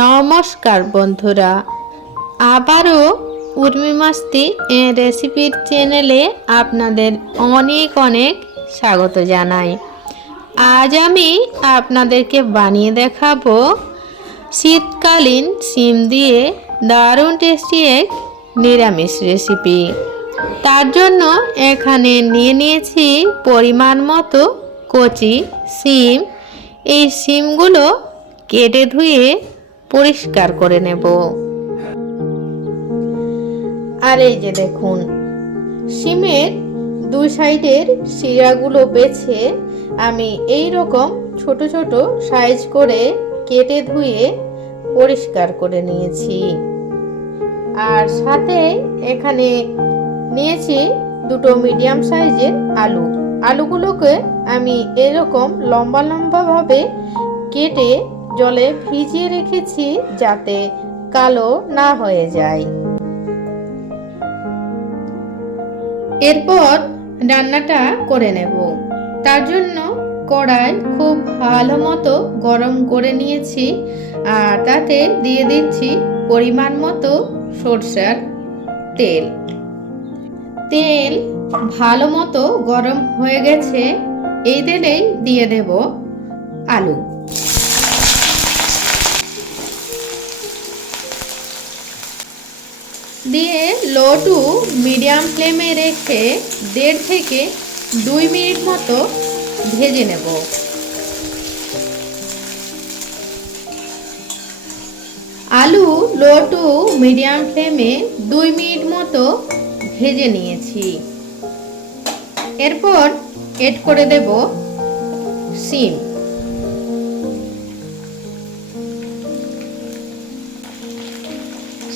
নমস্কার বন্ধুরা। আবারও উর্মি মাস্তি রেসিপির চ্যানেলে আপনাদের অনেক অনেক স্বাগত জানাই। আজ আমি আপনাদেরকে বানিয়ে দেখাবো শীতকালীন সিম দিয়ে দারুণ টেস্টি এক নিরামিষ রেসিপি। তার জন্য এখানে নিয়ে নিয়েছি পরিমাণ মতো কচি সিম এই সিমগুলো কেটে ধুয়ে পরিষ্কার করে নেব। আর এই যে দেখুন সিমের দুই সাইডের শিরাগুলো বেছে আমি এই রকম ছোট ছোট সাইজ করে কেটে ধুয়ে পরিষ্কার করে নিয়েছি। আর সাথে এখানে নিয়েছি দুটো মিডিয়াম সাইজের আলু। আলুগুলোকে আমি এরকম লম্বা লম্বাভাবে কেটে জলে ভিজিয়ে রেখেছি যাতে কালো না হয়ে যায়। এরপর রান্নাটা করে নেব। তার জন্য কড়াই খুব ভালো মতো গরম করে নিয়েছি আর তাতে দিয়ে দিচ্ছি পরিমাণ মতো সরষার তেল। তেল ভালো মতো গরম হয়ে গেছে। এই তেলেই দিয়ে দেব আলু। দিয়ে লো টু মিডিয়াম ফ্লেমে রেখে দেড় থেকে দুই মিনিট মতো ভেজে নেব। আলু লো টু মিডিয়াম ফ্লেমে দুই মিনিট মতো ভেজে নিয়েছি। এরপর এড করে দেব সিম।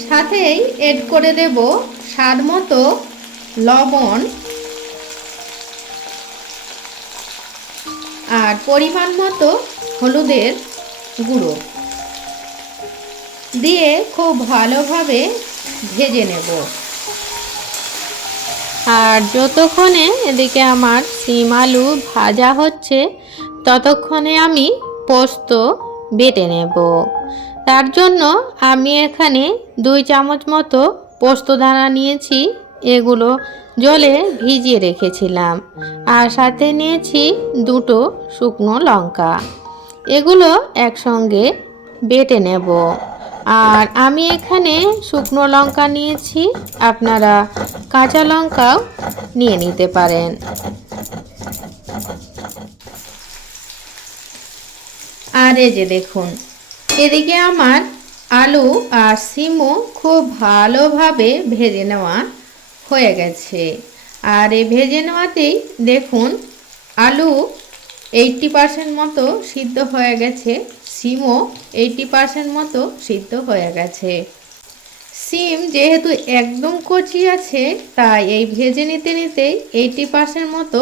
সাথেই এড করে দেব স্বাদ মতো লবণ আর পরিমাণ মতো হলুদের গুঁড়ো দিয়ে খুব ভালোভাবে ভেজে নেব। আর যতক্ষণে এদিকে আমার সিম আলু ভাজা হচ্ছে, ততক্ষণে আমি পোস্ত বেটে নেব। তার জন্য আমি এখানে দুই চামচ মতো পোস্তদানা নিয়েছি, এগুলো জলে ভিজিয়ে রেখেছিলাম। আর সাথে নিয়েছি দুটো শুকনো লঙ্কা। এগুলো একসঙ্গে বেটে নেব। আর আমি এখানে শুকনো লঙ্কা নিয়েছি, আপনারা কাঁচা লঙ্কাও নিয়ে নিতে পারেন। আর এই যে দেখুন এদিকে আমার আলু আর সিমও খুব ভালোভাবে ভেজে নেওয়া হয়ে গেছে। আর এই ভেজে নেওয়াতেই দেখুন আলু এইটটি পার্সেন্ট মতো সিদ্ধ হয়ে গেছে, সিমও এইটটি পার্সেন্ট মতো সিদ্ধ হয়ে গেছে। সিম যেহেতু একদম কচি আছে, তাই এই ভেজে নিতে নিতেই এইটটি পার্সেন্ট মতো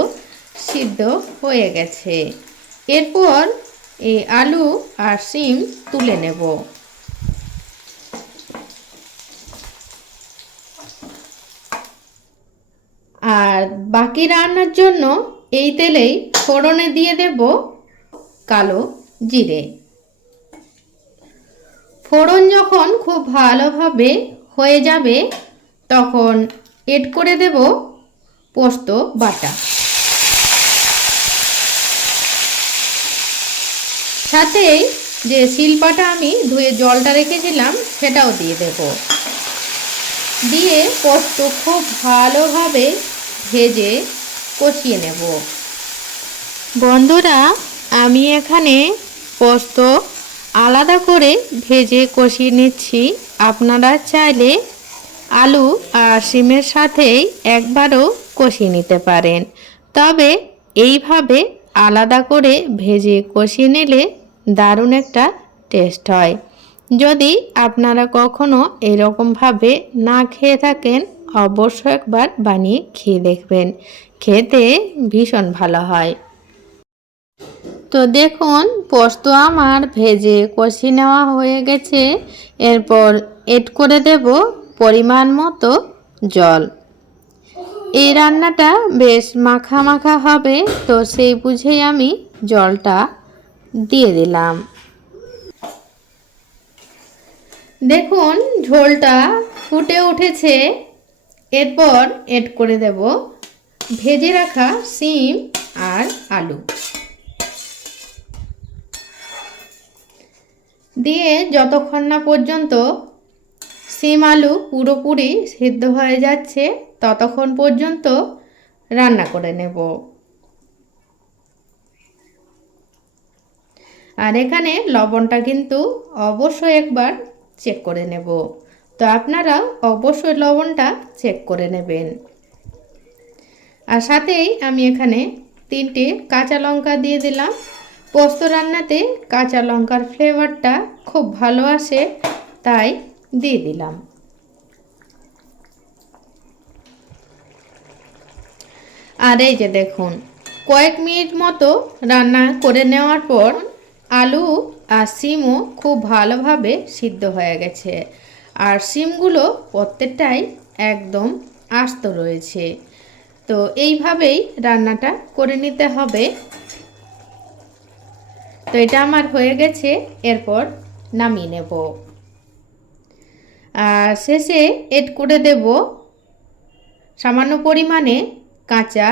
সিদ্ধ হয়ে গেছে। এরপর এই আলু আর সিম তুলে নেব। আর বাকি রান্নার জন্য এই তেলেই ফোড়নে দিয়ে দেব কালো জিরে। ফোড়ন যখন খুব ভালোভাবে হয়ে যাবে, তখন এড করে দেব পোস্ত বাটা। সাথেই যে শিলপাটা আমি ধুয়ে জলটা রেখেছিলাম, সেটাও দিয়ে দেব। দিয়ে পোস্ত খুব ভালোভাবে ভেজে কষিয়ে নেব। বন্ধুরা, আমি এখানে পোস্ত আলাদা করে ভেজে কষিয়ে নিচ্ছি। আপনারা চাইলে আলু আর শিমের সাথেই একবারও কষিয়ে নিতে পারেন। তবে এইভাবে আলাদা করে ভেজে কষিয়ে নিলে দারুণ একটা টেস্ট হয়। যদি আপনারা কখনো এরকমভাবে না খেয়ে থাকেন, অবশ্যই একবার বানিয়ে খেয়ে দেখবেন। খেতে ভীষণ ভালো হয়। তো দেখুন, পোস্ত আমার ভেজে কষি নেওয়া হয়ে গেছে। এরপর এড করে দেব পরিমাণ মতো জল। এই রান্নাটা বেশ মাখা মাখা হবে, তো সেই বুঝেই আমি জলটা দিয়ে দিলাম। দেখুন, ঝোলটা ফুটে উঠেছে। এরপর এড করে দেব ভেজে রাখা সিম আর আলু। দিয়ে যতক্ষণ না পর্যন্ত সিম আলু পুরোপুরি সিদ্ধ হয়ে যাচ্ছে, ততক্ষণ পর্যন্ত রান্না করে নেব। আর এখানে লবণটা কিন্তু অবশ্যই একবার চেক করে নেব। তো আপনারা অবশ্যই লবণটা চেক করে নেবেন। আর সাথেই আমি এখানে তিনটে কাঁচা লঙ্কা দিয়ে দিলাম। পোস্ত রান্নাতে কাঁচা লঙ্কার ফ্লেভারটা খুব ভালো আসে, তাই দিয়ে দিলাম। আর এই যে দেখুন, কয়েক মিনিট মতো রান্না করে নেওয়ার পর আলু আর সিমও খুব ভালোভাবে সিদ্ধ হয়ে গেছে। আর সিমগুলো প্রত্যেকটাই একদম আস্ত রয়েছে। তো এইভাবেই রান্নাটা করে নিতে হবে। তো এটা আমার হয়ে গেছে, এরপর নামিয়ে নেব। আর শেষে এড করে দেব সামান্য পরিমাণে কাঁচা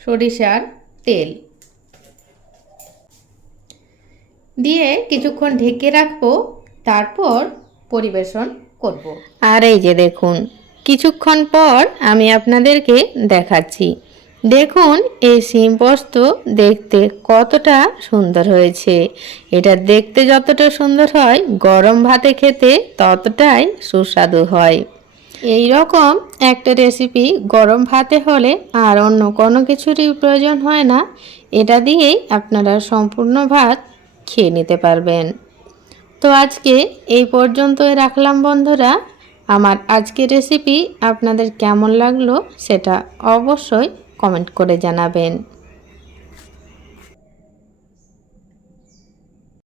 সরিষার তেল। দিয়ে কিছুক্ষণ ঢেকে রাখব, তারপর পরিবেশন করব। আর এই যে দেখুন, কিছুক্ষণ পর আমি আপনাদেরকে দেখাচ্ছি। দেখুন, এই সিম পোস্ত দেখতে কতটা সুন্দর হয়েছে। এটা দেখতে যতটা সুন্দর হয়, গরম ভাতে খেতে ততটাই সুস্বাদু হয়। এই রকম একটা রেসিপি গরম ভাতে হলে আর অন্য কোনো কিছুরই প্রয়োজন হয় না। এটা দিয়েই আপনারা সম্পূর্ণ ভাত খেয়ে নিতে পারবেন। তো আজকে এই পর্যন্তই রাখলাম বন্ধুরা। আমার আজকের রেসিপি আপনাদের কেমন লাগল সেটা অবশ্যই কমেন্ট করে জানাবেন।